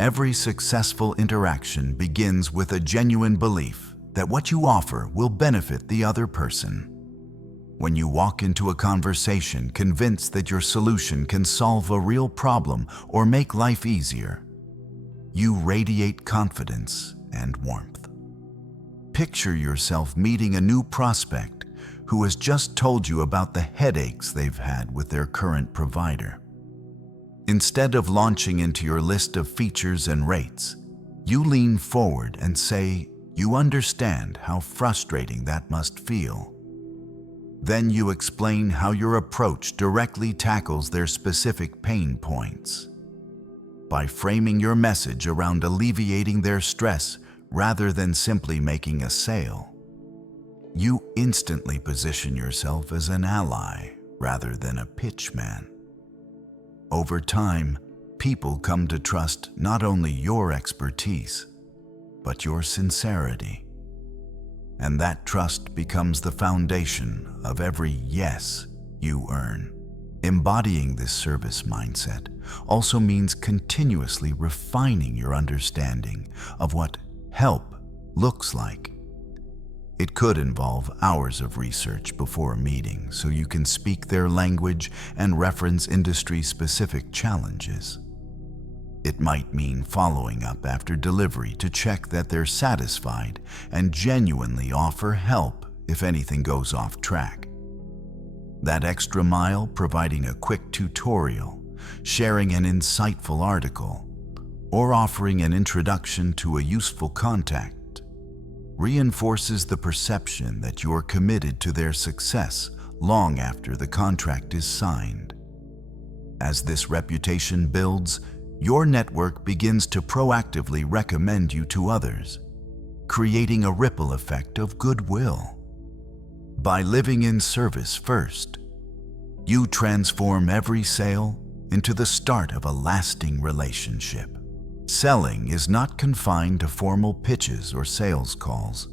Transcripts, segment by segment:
Every successful interaction begins with a genuine belief that what you offer will benefit the other person. When you walk into a conversation convinced that your solution can solve a real problem or make life easier, you radiate confidence and warmth. Picture yourself meeting a new prospect who has just told you about the headaches they've had with their current provider. Instead of launching into your list of features and rates, you lean forward and say you understand how frustrating that must feel. Then you explain how your approach directly tackles their specific pain points. By framing your message around alleviating their stress rather than simply making a sale, you instantly position yourself as an ally rather than a pitchman. Over time, people come to trust not only your expertise, but your sincerity. And that trust becomes the foundation of every yes you earn. Embodying this service mindset also means continuously refining your understanding of what help looks like. It could involve hours of research before a meeting so you can speak their language and reference industry-specific challenges. It might mean following up after delivery to check that they're satisfied and genuinely offer help if anything goes off track. That extra mile, providing a quick tutorial, sharing an insightful article, or offering an introduction to a useful contact, reinforces the perception that you're committed to their success long after the contract is signed. As this reputation builds, your network begins to proactively recommend you to others, creating a ripple effect of goodwill. By living in service first, you transform every sale into the start of a lasting relationship. Selling is not confined to formal pitches or sales calls.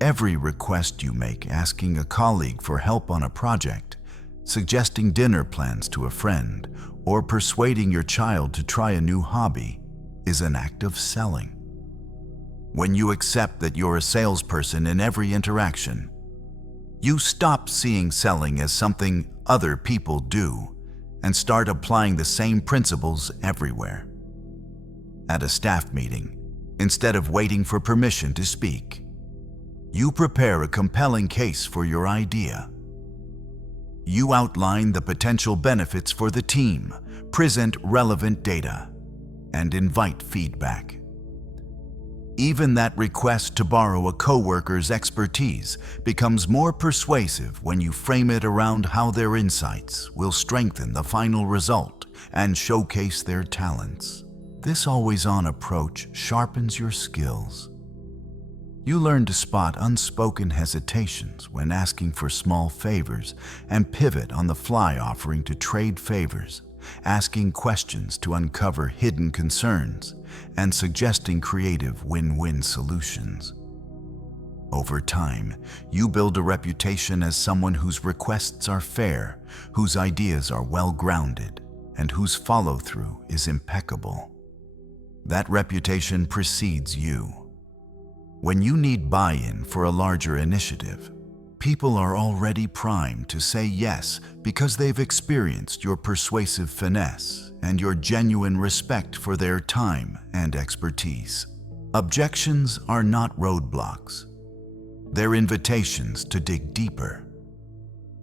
Every request you make, asking a colleague for help on a project, suggesting dinner plans to a friend, or persuading your child to try a new hobby, is an act of selling. When you accept that you're a salesperson in every interaction, you stop seeing selling as something other people do and start applying the same principles everywhere. At a staff meeting, instead of waiting for permission to speak, you prepare a compelling case for your idea. You outline the potential benefits for the team, present relevant data, and invite feedback. Even that request to borrow a coworker's expertise becomes more persuasive when you frame it around how their insights will strengthen the final result and showcase their talents. This always-on approach sharpens your skills. You learn to spot unspoken hesitations when asking for small favors and pivot on the fly, offering to trade favors, asking questions to uncover hidden concerns, and suggesting creative win-win solutions. Over time, you build a reputation as someone whose requests are fair, whose ideas are well-grounded, and whose follow-through is impeccable. That reputation precedes you. When you need buy-in for a larger initiative, people are already primed to say yes because they've experienced your persuasive finesse and your genuine respect for their time and expertise. Objections are not roadblocks. They're invitations to dig deeper.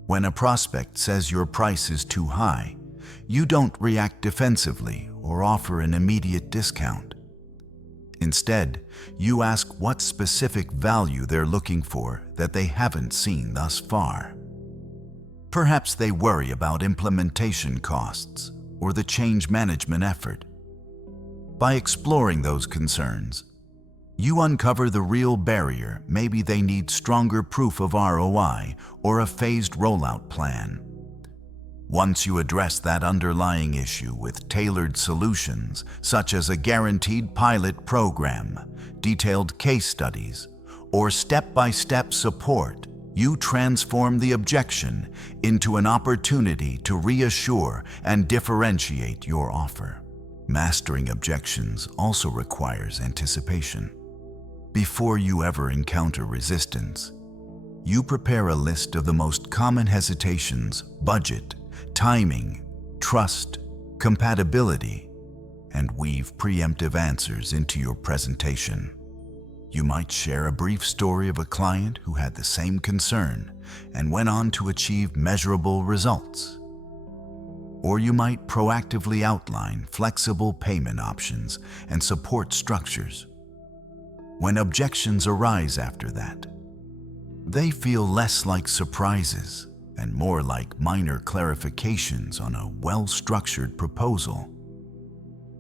When a prospect says your price is too high, you don't react defensively or offer an immediate discount. Instead, you ask what specific value they're looking for that they haven't seen thus far. Perhaps they worry about implementation costs or the change management effort. By exploring those concerns, you uncover the real barrier. Maybe they need stronger proof of ROI or a phased rollout plan. Once you address that underlying issue with tailored solutions, such as a guaranteed pilot program, detailed case studies, or step-by-step support, you transform the objection into an opportunity to reassure and differentiate your offer. Mastering objections also requires anticipation. Before you ever encounter resistance, you prepare a list of the most common hesitations: budget, timing, trust, compatibility, and weave preemptive answers into your presentation. You might share a brief story of a client who had the same concern and went on to achieve measurable results. Or you might proactively outline flexible payment options and support structures. When objections arise after that, they feel less like surprises and more like minor clarifications on a well-structured proposal.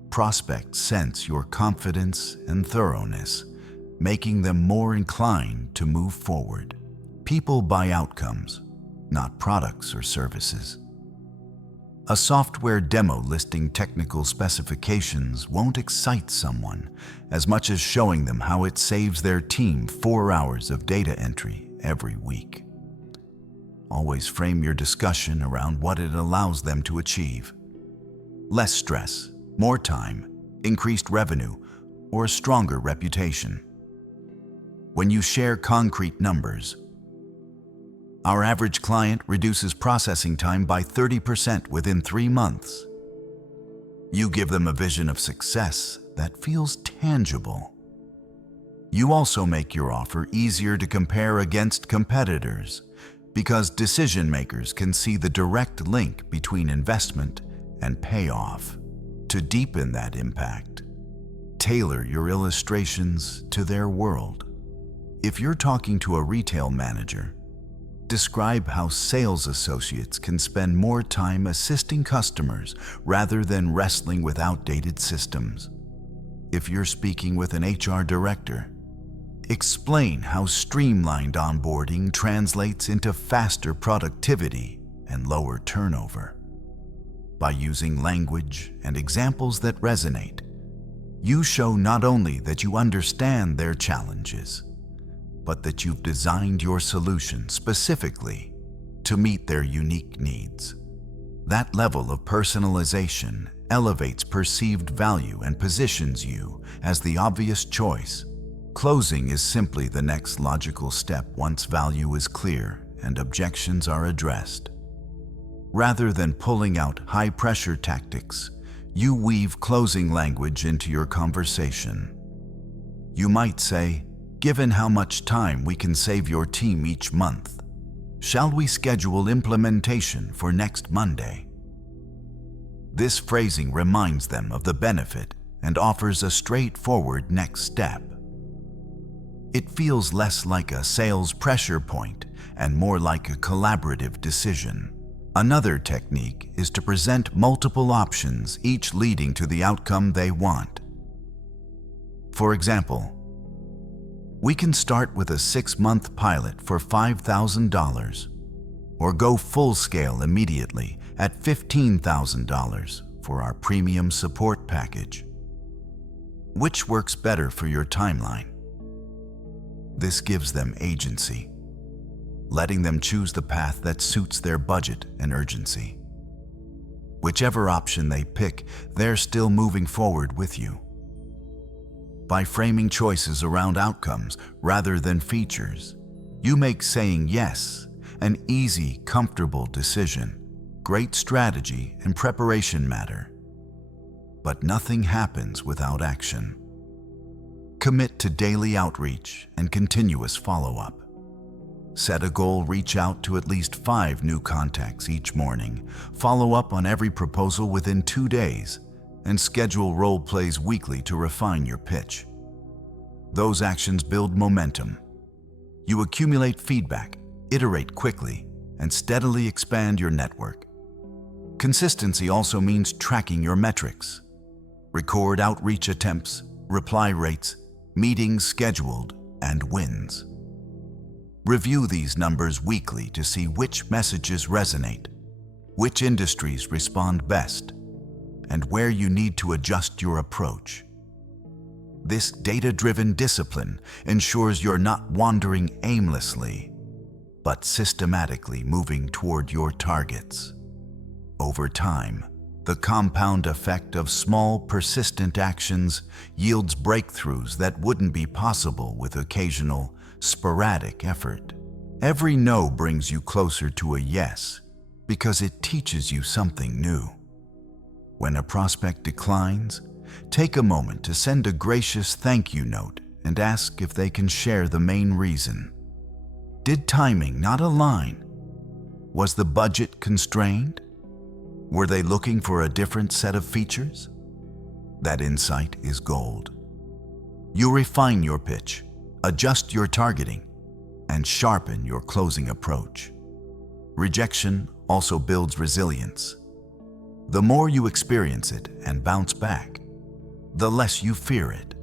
Prospects sense your confidence and thoroughness, making them more inclined to move forward. People buy outcomes, not products or services. A software demo listing technical specifications won't excite someone as much as showing them how it saves their team 4 hours of data entry every week. Always frame your discussion around what it allows them to achieve: less stress, more time, increased revenue, or a stronger reputation. When you share concrete numbers, our average client reduces processing time by 30% within 3 months. You give them a vision of success that feels tangible. You also make your offer easier to compare against competitors because decision makers can see the direct link between investment and payoff. To deepen that impact, tailor your illustrations to their world. If you're talking to a retail manager, describe how sales associates can spend more time assisting customers rather than wrestling with outdated systems. If you're speaking with an HR director, explain how streamlined onboarding translates into faster productivity and lower turnover. By using language and examples that resonate, you show not only that you understand their challenges, but that you've designed your solution specifically to meet their unique needs. That level of personalization elevates perceived value and positions you as the obvious choice. Closing is simply the next logical step once value is clear and objections are addressed. Rather than pulling out high-pressure tactics, you weave closing language into your conversation. You might say, "Given how much time we can save your team each month, shall we schedule implementation for next Monday?" This phrasing reminds them of the benefit and offers a straightforward next step. It feels less like a sales pressure point and more like a collaborative decision. Another technique is to present multiple options, each leading to the outcome they want. For example, we can start with a 6-month pilot for $5,000 or go full-scale immediately at $15,000 for our premium support package. Which works better for your timeline? This gives them agency, letting them choose the path that suits their budget and urgency. Whichever option they pick, they're still moving forward with you. By framing choices around outcomes rather than features, you make saying yes an easy, comfortable decision. Great strategy and preparation matter, but nothing happens without action. Commit to daily outreach and continuous follow-up. Set a goal: reach out to at least 5 new contacts each morning, follow up on every proposal within 2 days, and schedule role plays weekly to refine your pitch. Those actions build momentum. You accumulate feedback, iterate quickly, and steadily expand your network. Consistency also means tracking your metrics. Record outreach attempts, reply rates, meetings scheduled, and wins. Review these numbers weekly to see which messages resonate, which industries respond best, and where you need to adjust your approach. This data-driven discipline ensures you're not wandering aimlessly, but systematically moving toward your targets. Over time, The compound effect of small, persistent actions yields breakthroughs that wouldn't be possible with occasional, sporadic effort. Every no brings you closer to a yes because it teaches you something new. When a prospect declines, take a moment to send a gracious thank you note and ask if they can share the main reason. Did timing not align? Was the budget constrained? Were they looking for a different set of features? That insight is gold. You refine your pitch, adjust your targeting, and sharpen your closing approach. Rejection also builds resilience. The more you experience it and bounce back, the less you fear it.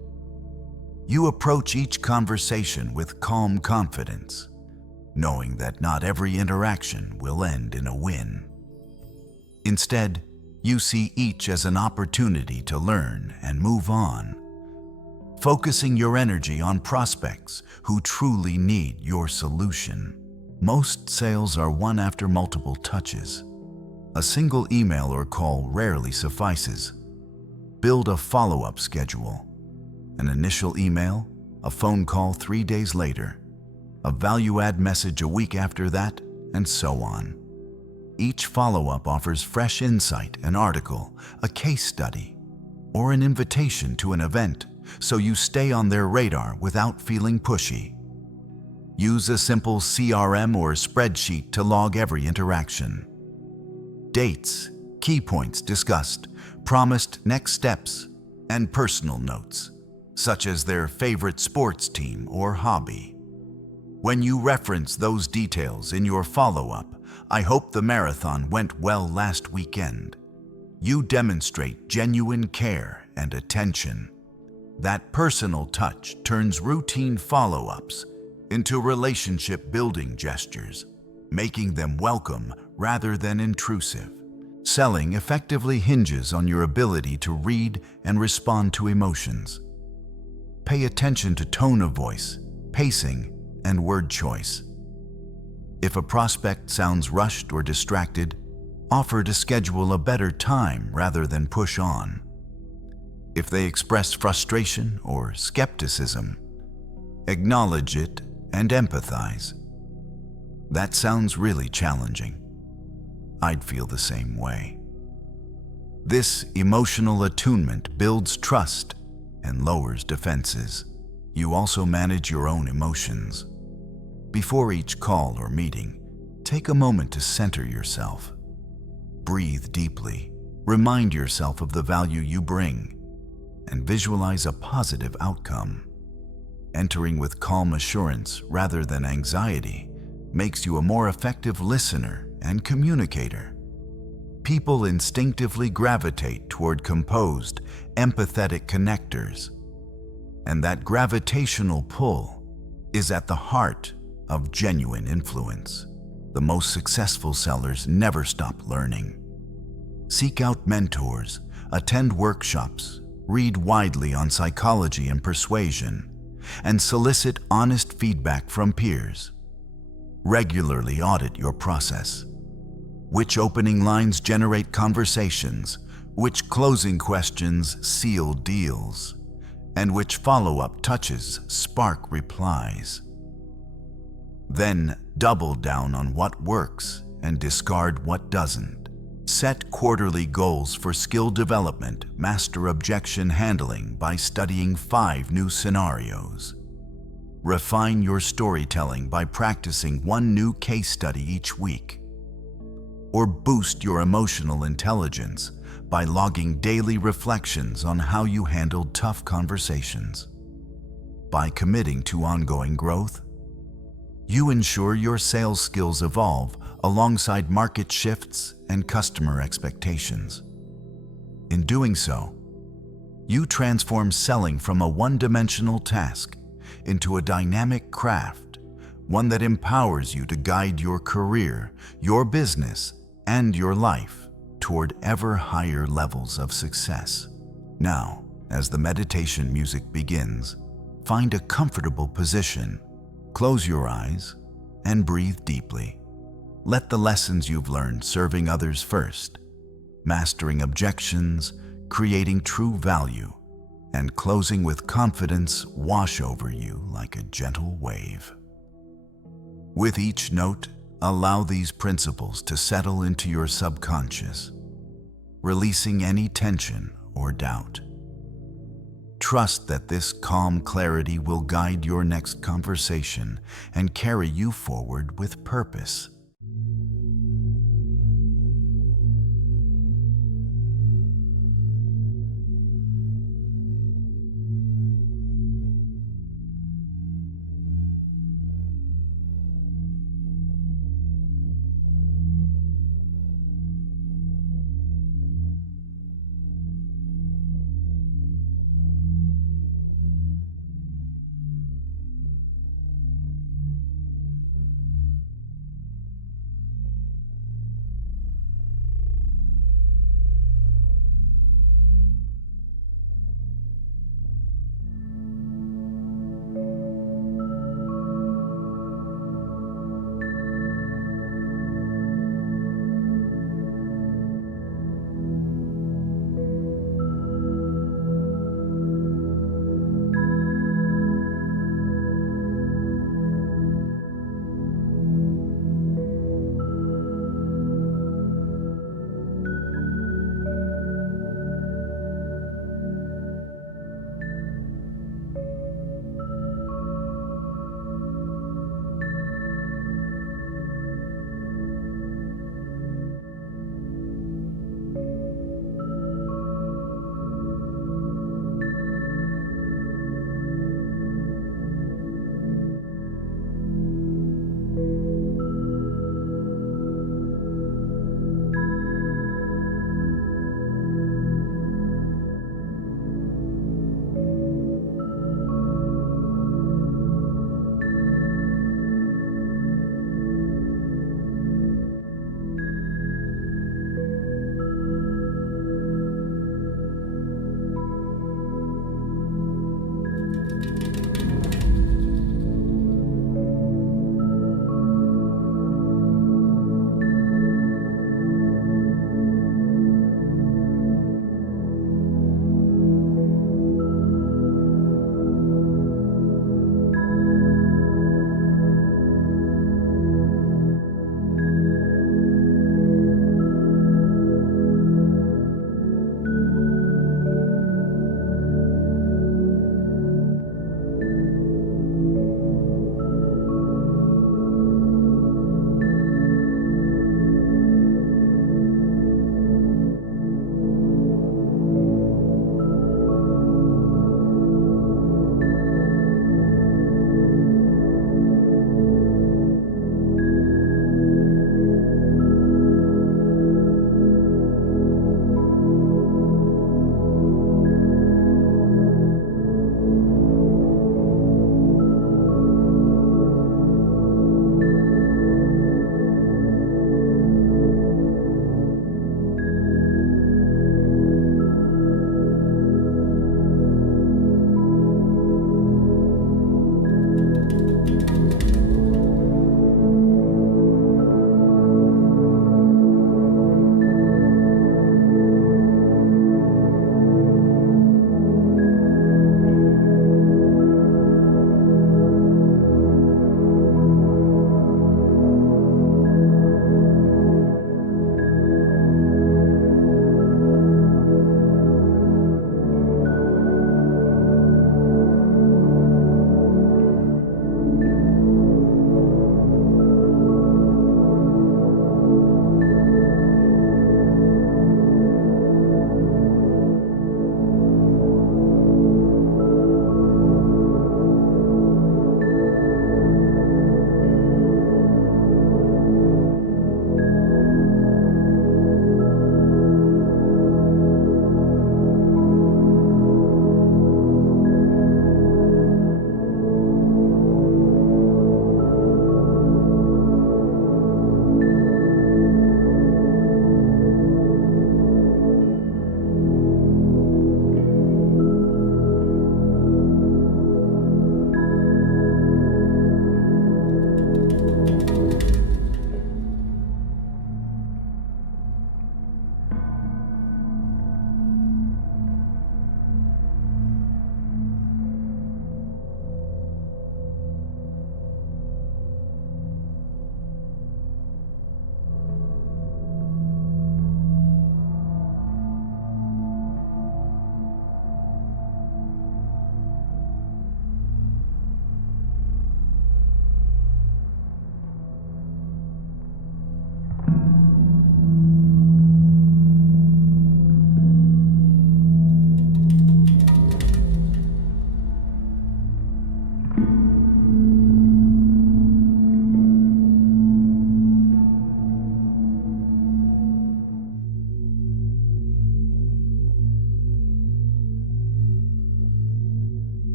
You approach each conversation with calm confidence, knowing that not every interaction will end in a win. Instead, you see each as an opportunity to learn and move on, focusing your energy on prospects who truly need your solution. Most sales are won after multiple touches. A single email or call rarely suffices. Build a follow-up schedule. An initial email, a phone call 3 days later, a value-add message a week after that, and so on. Each follow-up offers fresh insight, an article, a case study, or an invitation to an event, so you stay on their radar without feeling pushy. Use a simple CRM or spreadsheet to log every interaction. Dates, key points discussed, promised next steps, and personal notes, such as their favorite sports team or hobby. When you reference those details in your follow-up, I hope the marathon went well last weekend. You demonstrate genuine care and attention. That personal touch turns routine follow-ups into relationship-building gestures, making them welcome rather than intrusive. Selling effectively hinges on your ability to read and respond to emotions. Pay attention to tone of voice, pacing, and word choice. If a prospect sounds rushed or distracted, offer to schedule a better time rather than push on. If they express frustration or skepticism, acknowledge it and empathize. That sounds really challenging. I'd feel the same way. This emotional attunement builds trust and lowers defenses. You also manage your own emotions. Before each call or meeting, take a moment to center yourself. Breathe deeply, remind yourself of the value you bring, and visualize a positive outcome. Entering with calm assurance rather than anxiety makes you a more effective listener and communicator. People instinctively gravitate toward composed, empathetic connectors, and that gravitational pull is at the heart of genuine influence. The most successful sellers never stop learning. Seek out mentors, attend workshops, read widely on psychology and persuasion, and solicit honest feedback from peers. Regularly audit your process. Which opening lines generate conversations, which closing questions seal deals, and which follow-up touches spark replies. Then double down on what works and discard what doesn't. Set quarterly goals for skill development, master objection handling by studying 5 new scenarios. Refine your storytelling by practicing 1 new case study each week. Or boost your emotional intelligence by logging daily reflections on how you handled tough conversations. By committing to ongoing growth, you ensure your sales skills evolve alongside market shifts and customer expectations. In doing so, you transform selling from a one-dimensional task into a dynamic craft, one that empowers you to guide your career, your business, and your life toward ever higher levels of success. Now, as the meditation music begins, find a comfortable position. Close your eyes and breathe deeply. Let the lessons you've learned serving others first mastering objections, creating true value, and closing with confidence wash over you like a gentle wave. With each note, allow these principles to settle into your subconscious, releasing any tension or doubt. Trust that this calm clarity will guide your next conversation and carry you forward with purpose.